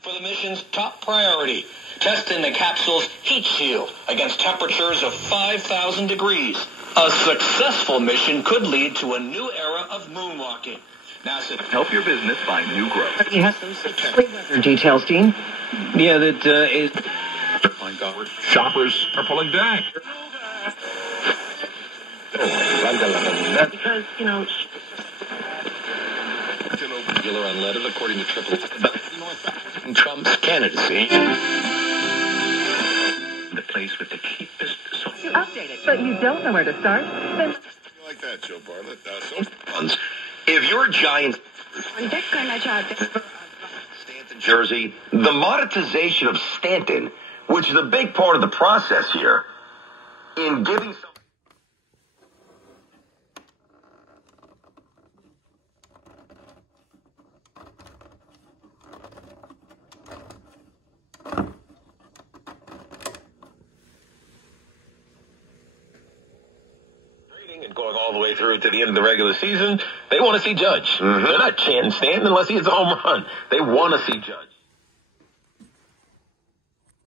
for the mission's top priority, testing the capsule's heat shield against temperatures of 5,000 degrees. A successful mission could lead to a new era of moonwalking. NASA, help your business find new growth. You have some weather details, Dean? Yeah, that is... Shoppers are pulling back. Because, you know... Dealer unleaded, according to Triple Trump's candidacy. The place with the cheapest... You update it, but you don't know where to start, then... You like that, Joe Bartlett? If you're a Giants... Stanton jersey, the monetization of Stanton, which is a big part of the process here, in giving... And going all the way through to the end of the regular season, they want to see Judge. They're not chanting Stanton unless he hits a home run. They want to see Judge.